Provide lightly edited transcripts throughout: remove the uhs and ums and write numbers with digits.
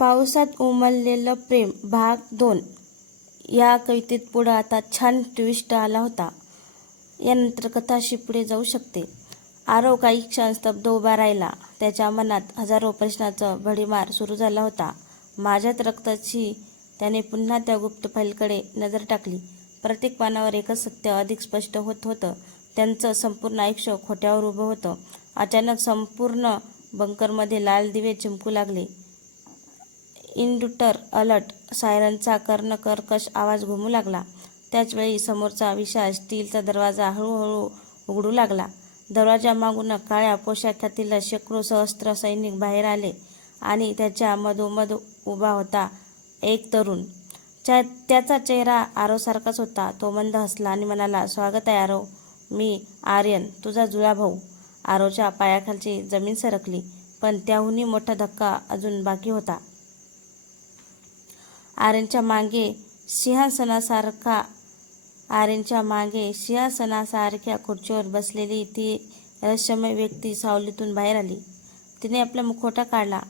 पावसात उमललेलं प्रेम भाग 2 या कवितेत पुढं आता छान ट्विस्ट आला होता. यानंतर कथा अशी पुढे जाऊ शकते. आरव काही क्षण स्तब्ध उभा राहिला. त्याच्या मनात हजारो प्रश्नांचा भडीमार सुरू झाला होता. माझ्यात रक्ताची त्याने पुन्हा त्या गुप्त फाईलकडे नजर टाकली. प्रत्येक पानावर एकच सत्य अधिक स्पष्ट होत होतं. त्यांचं संपूर्ण आयुष्य खोट्यावर उभं होतं. अचानक संपूर्ण बंकरमध्ये लाल दिवे चिमकू लागले. इंट्रुडर अलर्ट सायरनचा कर्णकर्कश आवाज घुमू लागला. त्याच वेळी समोरचा विशाल स्टीलचा दरवाजा हळूहळू उघडू लागला. दरवाजामागून काळ्या पोशाखातील शेकडो सहस्त्र सैनिक बाहेर आले आणि त्याच्या मधोमध उभा होता एक तरुण. त्याचा चेहरा आरवसारखाच होता. तो मंद हसला आणि म्हणाला, स्वागत आहे आरव. मी आर्यन, तुझा जुळा भाऊ. आरवच्या पायाखालची जमीन सरकली, पण त्याहूनही मोठा धक्का अजून बाकी होता. आर्यनच्या मागे सिंहासनासारख्या खुर्चीवर बसलेली ती रहस्यमय व्यक्ती सावलीतून बाहेर आली. तिने आपला मुखवटा काढला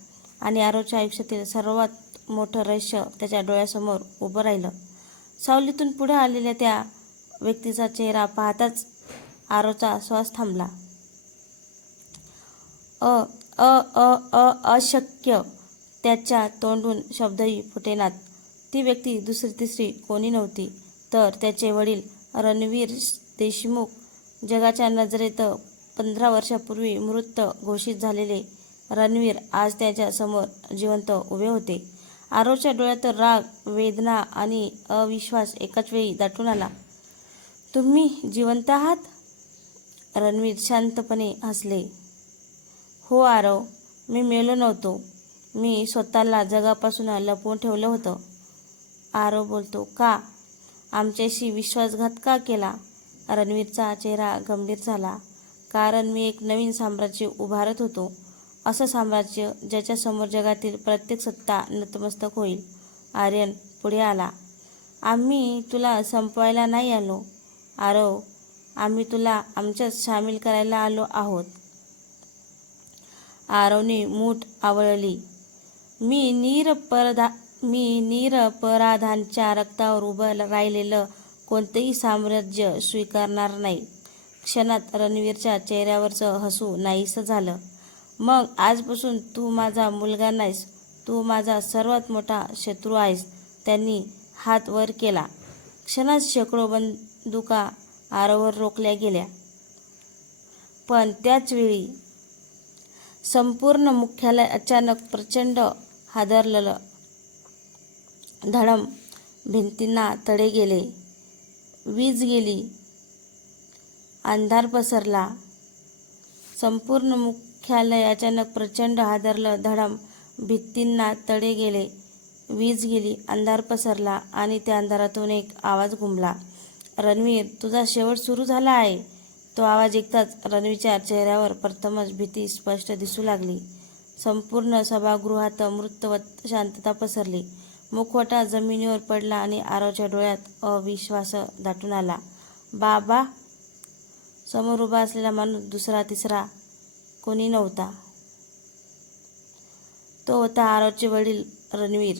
आणि आरवच्या आयुष्यातील सर्वात मोठं रहस्य त्याच्या डोळ्यासमोर उभं राहिलं. सावलीतून पुढे आलेल्या त्या व्यक्तीचा चेहरा पाहताच आरवचा श्वास थांबला. अशक्य! त्याच्या तोंडून शब्दही फुटेनात. ती व्यक्ती दुसरी तिसरी कोणी नव्हती तर त्याचे वडील रणवीर देशमुख. जगाच्या नजरेत 15 वर्षांपूर्वी मृत घोषित झालेले रणवीर आज त्याच्या समोर जिवंत उभे होते. आरवच्या डोळ्यात राग, वेदना आणि अविश्वास एकाच वेळी दाटून आला. तुम्ही जिवंत आहात? रणवीर शांतपणे हसले. हो आरव, मी मेलो नव्हतो. मी स्वतःला जगापासून लपवून ठेवलं होतं. आरव बोलतो. का? आमच्याशी विश्वासघात का केला? रणवीरचा चेहरा गंभीर झाला. कारण मी एक नवीन साम्राज्य उभारत होतो. असं साम्राज्य ज्याच्यासमोर जगातील प्रत्येक सत्ता नतमस्तक होईल. आर्यन पुढे आला. आम्ही तुला संपवायला नाही आलो आरव, आम्ही तुला आमच्यात सामील करायला आलो आहोत. आरवने मूठ आवळली. मी निरपराधांच्या रक्तावर उभं राहिलेलं कोणतंही साम्राज्य स्वीकारणार नाही. क्षणात रणवीरच्या चेहऱ्यावरचं हसू नाहीसं झालं. मग आजपासून तू माझा मुलगा नाहीस, तू माझा सर्वात मोठा शत्रू आहेस. त्यांनी हात वर केला. क्षणात शेकडो बंदुका आरववर रोखल्या गेल्या. पण त्याच वेळी संपूर्ण मुख्यालय अचानक प्रचंड हादरलं. धडम! भिंतींना तडे गेले. वीज गेली. अंधार पसरला. संपूर्ण मुख्यालय अचानक प्रचंड हादरलं. धडम! भिंतींना तडे गेले. वीज गेली. अंधार पसरला आणि त्या अंधारातून एक आवाज घुमला. रणवीर, तुझा शेवट सुरू झाला आहे. तो आवाज ऐकताच रणवीरच्या चेहऱ्यावर प्रथमच भीती स्पष्ट दिसू लागली. संपूर्ण सभागृहात मृतवत शांतता पसरली. मुखवटा जमिनीवर पडला आणि आरवच्या डोळ्यात अविश्वास दाटून आला. बाबा! समोर उभा असलेला माणूस दुसरा तिसरा कोणी नव्हता. तो होता आरवचे वडील रणवीर,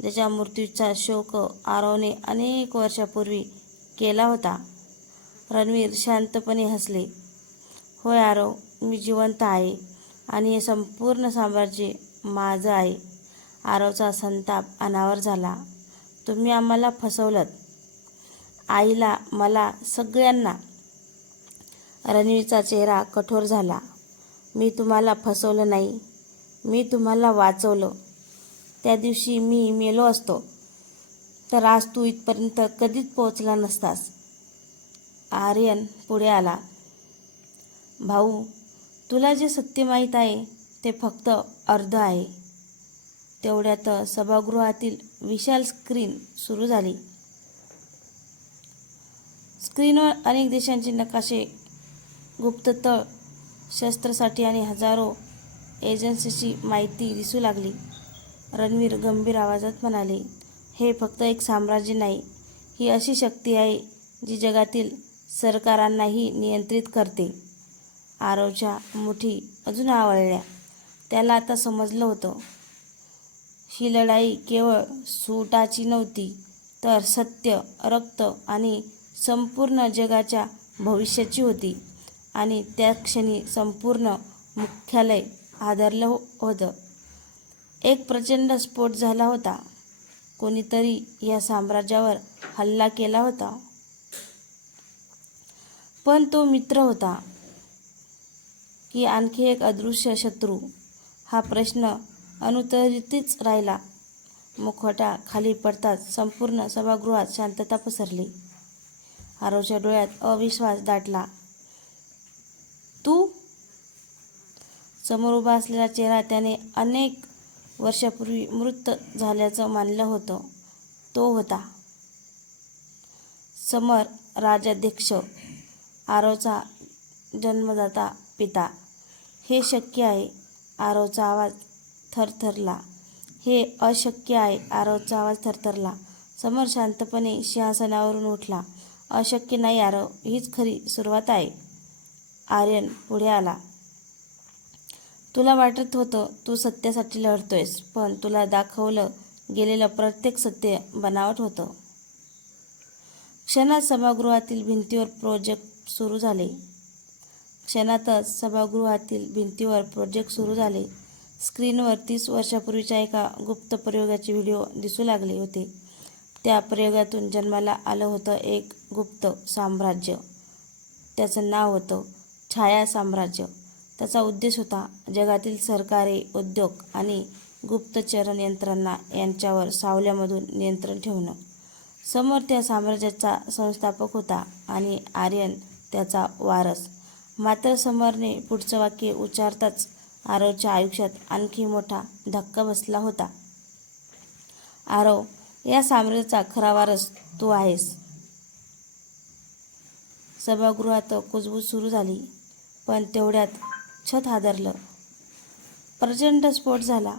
ज्याच्या मृत्यूचा शोक आरवने अनेक वर्षांपूर्वी केला होता. रणवीर शांतपणे हसले. होय आरव, मी जिवंत आहे आणि हे संपूर्ण साम्राज्य माझं आहे. आरवचा संताप अनावर झाला. तुम्ही आम्हाला फसवलंत. आईला, मला, सगळ्यांना. रणवीरचा चेहरा कठोर झाला. मी तुम्हाला फसवलं नाही. मी तुम्हाला वाचवलं. त्या दिवशी मी मेलो असतो तर आज तू इथपर्यंत कधीच पोहोचला नसतास. आर्यन पुढे आला. भाऊ, तुला जे सत्य माहीत आहे ते फक्त अर्ध आहे. तेवढ्यात सभागृहातील विशाल स्क्रीन सुरू झाली. स्क्रीनवर अनेक देशांचे नकाशे, गुप्ततळ, शस्त्रासाठी आणि हजारो एजंट्सची माहिती दिसू लागली. रणवीर गंभीर आवाजात म्हणाले, हे फक्त एक साम्राज्य नाही. ही अशी शक्ती आहे जी जगातील सरकारांनाही नियंत्रित करते. आरवच्या मुठी अजून आवळल्या. त्याला आता समजलं होतं. ही लढाई केवळ सूटाची नव्हती, तर सत्य, रक्त आणि संपूर्ण जगाच्या भविष्याची होती. आणि त्या क्षणी संपूर्ण मुख्यालय हादरलं होतं. एक प्रचंड स्फोट झाला होता. कोणीतरी या साम्राज्यावर हल्ला केला होता. पण तो मित्र होता की आणखी एक अदृश्य शत्रू, हा प्रश्न अनुत्तरितच राहिला. मुखवटा खाली पडताच संपूर्ण सभागृहात शांतता पसरली. आरवच्या डोळ्यात अविश्वास दाटला. तू? समोर उभा असलेला चेहरा त्याने अनेक वर्षापूर्वी मृत झाल्याचं मानलं होतं, तो होता समर राजाध्यक्ष, आरवचा जन्मदाता पिता. हे शक्य आहे, आरवचा आवाज थरथरला. हे अशक्य आहे, आरवचा आवाज थरथरला. समर शांतपणे सिंहासनावरून उठला. अशक्य नाही आरव, हीच खरी सुरुवात आहे. आर्यन पुढे आला. तुला वाटत होतं तू सत्यासाठी लढतोयस, पण तुला दाखवलं गेलेलं प्रत्येक सत्य बनावट होतं. क्षणात सभागृहातील भिंतीवर प्रोजेक्ट सुरू झाले. स्क्रीनवर 30 वर्षापूर्वीच्या एका गुप्त प्रयोगाचे व्हिडिओ दिसू लागले होते. त्या प्रयोगातून जन्माला आलं होतं एक गुप्त साम्राज्य. त्याचं नाव होतं छाया साम्राज्य. त्याचा उद्देश होता जगातील सरकारे, उद्योग आणि गुप्तचर यंत्रणा यांच्यावर सावल्यामधून नियंत्रण ठेवणं. समर त्या साम्राज्याचा संस्थापक होता आणि आर्यन त्याचा वारस. मात्र समरने पुढचं वाक्य उच्चारताच आरवच्या आयुष्यात आणखी मोठा धक्का बसला होता. आरव, या साम्राज्याचा खरा वारस तू आहेस. सभागृहात कुजबूज सुरू झाली, पण तेवढ्यात छत हादरलं. प्रचंड स्फोट झाला.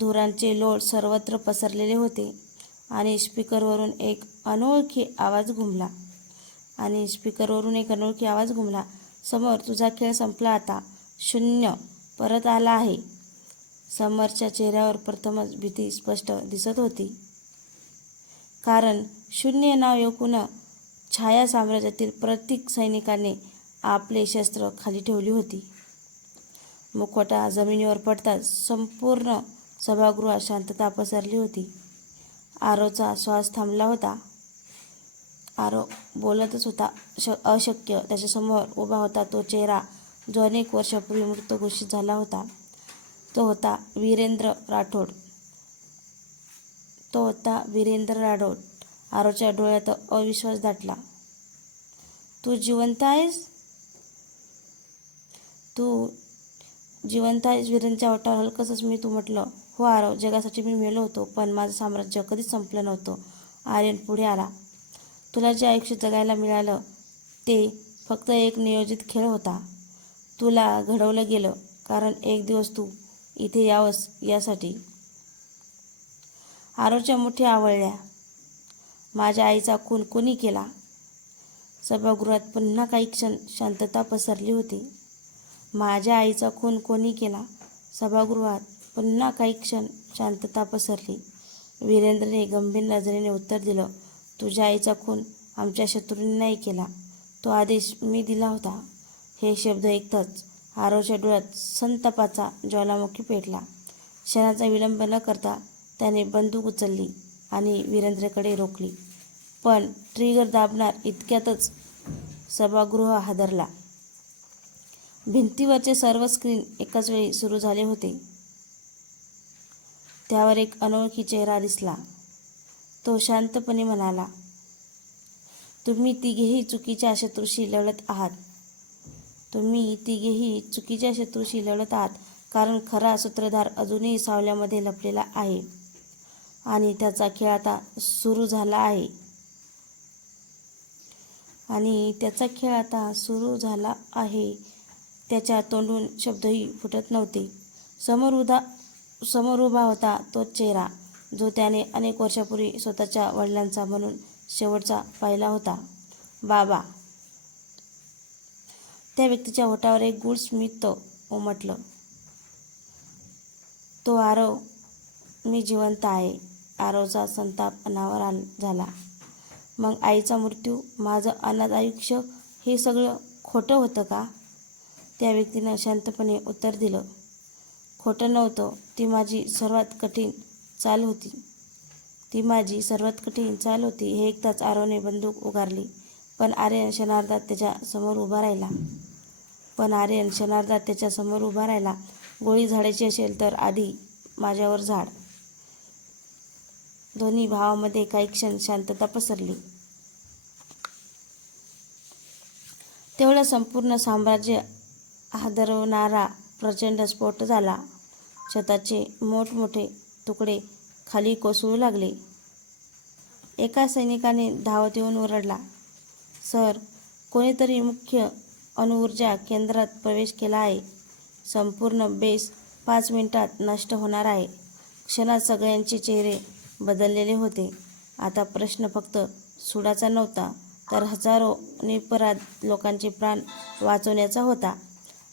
धुरांचे लोट सर्वत्र पसरलेले होते आणि स्पीकरवरून एक अनोळखी आवाज घुमला. समर, तुझा खेळ संपला आता. शून्य परत आला आहे. समरच्या चेहऱ्यावर प्रथमच भीती स्पष्ट दिसत होती. कारण शून्य नाव ऐकून छाया साम्राज्यातील प्रत्येक सैनिकाने आपले शस्त्र खाली ठेवली होती. मुखवटा जमिनीवर पडताच संपूर्ण सभागृहात शांतता पसरली होती. आरवचा श्वास थांबला होता. आरव बोलतच होता. अशक्य. त्याच्यासमोर उभा होता तो चेहरा जो अनेक वर्षापूर्वी मृत घोषित झाला होता. तो होता वीरेंद्र राठोड. आरवच्या डोळ्यात अविश्वास दाटला. तू जिवंत आहेस? वीरेंद्रच्या ओठावर हलकंसं स्मित उमटलं. हो आरव, जगासाठी मी मेलो होतो, पण माझं साम्राज्य कधीच संपलं नव्हतं. आर्यन पुढे आला. तुला जे आयुष्य जगायला मिळालं ते फक्त एक नियोजित खेळ होता. तुला घडवलं गेलं कारण एक दिवस तू इथे यावंस यासाठी. आरवच्या मुठ्या आवळल्या. माझ्या आईचा खून कोणी केला? सभागृहात पुन्हा काही क्षण शांतता पसरली होती. माझ्या आईचा खून कोणी केला? सभागृहात पुन्हा काही क्षण शांतता पसरली. वीरेंद्रने गंभीर नजरेने उत्तर दिलं. तुझ्या आईचा खून आमच्या शत्रूंनी नाही केला. तो आदेश मी दिला होता. हे शब्द ऐकताच आरवच्या डोळ्यात संतापाचा ज्वालामुखी पेटला. क्षणाचा विलंब न करता त्याने बंदूक उचलली आणि वीरेंद्रकडे रोखली. पण ट्रिगर दाबणार इतक्यातच सभागृह हादरला. भिंतीवरचे सर्व स्क्रीन एकाच वेळी सुरू झाले होते. त्यावर एक अनोळखी चेहरा दिसला. तो शांतपणे म्हणाला, तुम्ही तिघेही चुकीच्या शत्रूशी लढत आहात. कारण खरा सूत्रधार अजूनही सावल्यामध्ये लपलेला आहे आणि त्याचा खेळ आता सुरू झाला आहे. त्याच्या तोंडून शब्दही फुटत नव्हते. समोर उभा होता तोच चेहरा जो त्याने अनेक वर्षापूर्वी स्वतःच्या वडिलांचा म्हणून शेवटचा पाहिला होता. बाबा. त्या व्यक्तीच्या ओठावर एक गूढ स्मित उमटलं. तो आरव, मी जिवंत आहे. आरवचा संताप अनावर झाला. मग आईचा मृत्यू, माझं अनाथ आयुष्य, हे सगळं खोटं होतं का? त्या व्यक्तीनं शांतपणे उत्तर दिलं, खोटं नव्हतं. ती माझी सर्वात कठीण चाल होती. हे ऐकताच आरवने बंदूक उगारली. पण आर्यन क्षणार्धात त्याच्या समोर उभा राहिला. गोळी झाडायची असेल तर आधी माझ्यावर झाड. दोन्ही भावांमध्ये काही क्षण शांतता पसरली. तेवढ्या संपूर्ण साम्राज्य हादरवणारा प्रचंड स्फोट झाला. छताचे मोठमोठे तुकडे खाली कोसळू लागले. एका सैनिकाने धावत येऊन ओरडला, सर, कोणीतरी मुख्य अणुऊर्जा केंद्रात प्रवेश केला आहे. संपूर्ण बेस 5 मिनिटात नष्ट होणार आहे. क्षणात सगळ्यांचे चेहरे बदललेले होते. आता प्रश्न फक्त सुडाचा नव्हता, तर हजारो निरपराध लोकांचे प्राण वाचवण्याचा होता.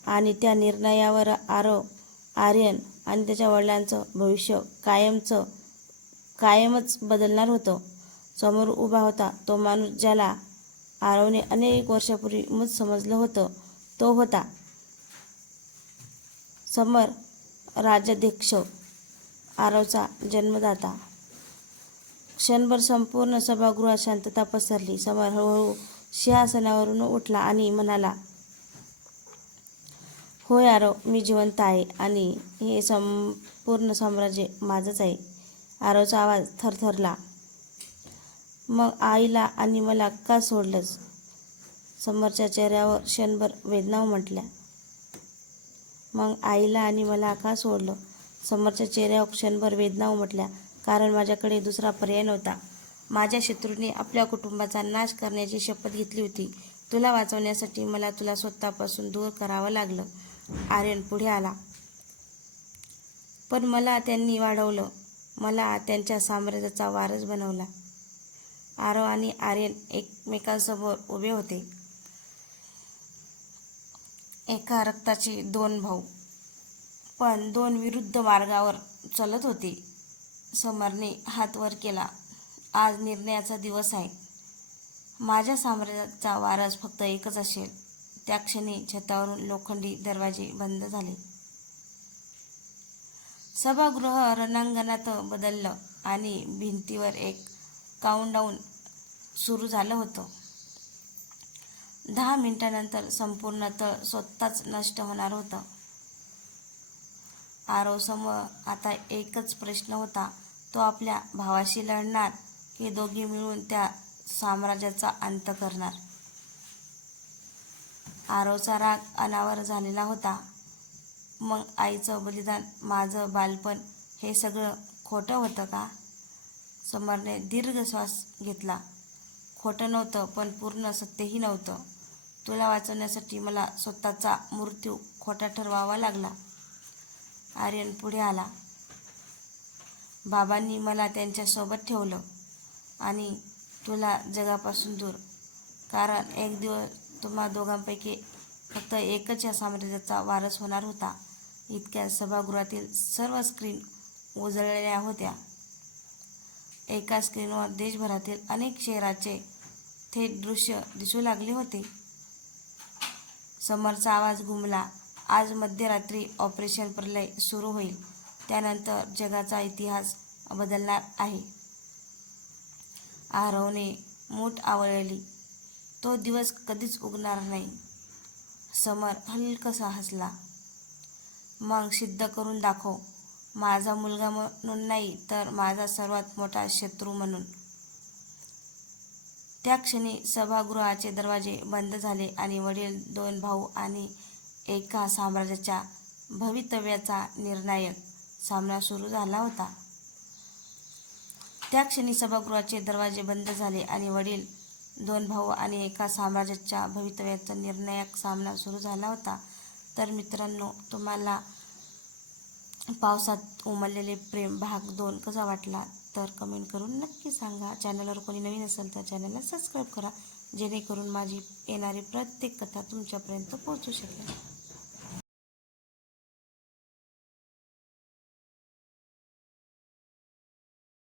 आणि त्या निर्णयावर आर्यन आणि त्याच्या वडिलांचं भविष्य कायमच बदलणार होतं. समोर उभा होता तो माणूस ज्याला आरवने अनेक वर्षापूर्वी मूर्ख समजलं होतं. तो होता समर, राज्याध्यक्ष, आरवचा जन्मदाता. क्षणभर संपूर्ण सभागृहात शांतता पसरली. समर हळूहळू सिंहासनावरून उठला आणि म्हणाला, होय आरव, मी जिवंत आहे आणि हे संपूर्ण साम्राज्य माझंच आहे. आरवचा आवाज थरथरला. मग आईला आणि मला का सोडलंस? समरच्या चेहऱ्यावर क्षणभर वेदना उमटल्या. समरच्या चेहऱ्यावर क्षणभर वेदना उमटल्या. कारण माझ्याकडे दुसरा पर्याय नव्हता. माझ्या शत्रूने आपल्या कुटुंबाचा नाश करण्याची शपथ घेतली होती. तुला वाचवण्यासाठी मला तुला स्वतःपासून दूर करावं लागलं. आर्यन पुढे आला. पण मला त्यांनी वाढवलं. मला त्यांच्या साम्राज्याचा वारस बनवला. आरव आणि आर्यन एकमेकांसमोर उभे होते. एका रक्ताचे 2 भाऊ, पण 2 विरुद्ध मार्गावर चालत होते. समरने हात वर केला. आज निर्णयाचा दिवस आहे. माझ्या साम्राज्याचा वारस फक्त एकच असेल. त्या क्षणी छतावरून लोखंडी दरवाजे बंद झाले. सभागृह रणांगणात बदललं आणि भिंतीवर एक काउंटडाऊन सुरू झालं होतं. 10 मिनिटांनंतर संपूर्ण तळ स्वतःच नष्ट होणार होतं. आरवसमोर आता एकच प्रश्न होता. तो आपल्या भावाशी लढणार की दोघे मिळून त्या साम्राज्याचा अंत करणार? आरवचा राग अनावर झालेला होता. मग आईचं बलिदान, माझं बालपण, हे सगळं खोटं होतं का? समरने दीर्घ श्वास घेतला. खोटं नव्हतं, पण पूर्ण सत्यही नव्हतं. तुला वाचवण्यासाठी मला स्वतःचा मृत्यू खोटा ठरवावा लागला. आर्यन पुढे आला. बाबांनी मला त्यांच्यासोबत ठेवलं आणि तुला जगापासून दूर. कारण एक दिवस तुम्हा दोघांपैकी फक्त एकच या साम्राज्याचा वारस होणार होता. इतक्यात सभागृहातील सर्व स्क्रीन उजळल्या होत्या. एका स्क्रीनवर देशभरातील अनेक शहरांचे थेट दृश्य दिसू लागले होते. समरचा आवाज घुमला. आज मध्यरात्री ऑपरेशन प्रलय सुरू होईल. त्यानंतर जगाचा इतिहास बदलणार आहे. आरवने मूठ आवळली. तो दिवस कधीच उगवणार नाही. समर हलकसा हसला. मग सिद्ध करून दाखव. माझा मुलगा म्हणून नाही, तर माझा सर्वात मोठा शत्रू म्हणून. त्या क्षणी सभागृहाचे दरवाजे बंद झाले आणि वडील, 2 भाऊ आणि एका साम्राज्याच्या भवितव्याचा निर्णायक सामना सुरू झाला होता. त्या क्षणी सभागृहाचे दरवाजे बंद झाले आणि वडील, 2 भाऊ आणि एका साम्राज्याच्या भवितव्याचा निर्णायक सामना सुरू झाला होता. तर मित्रांनो, तुम्हाला पावसात उमललेले प्रेम भाग 2 कसा वाटला तर कमेंट करून नक्की सांगा. चॅनलवर कोणी नवीन असेल तर चॅनलला सबस्क्राईब करा, जेणेकरून माझी येणारी प्रत्येक कथा तुमच्यापर्यंत पोहोचू शकेल.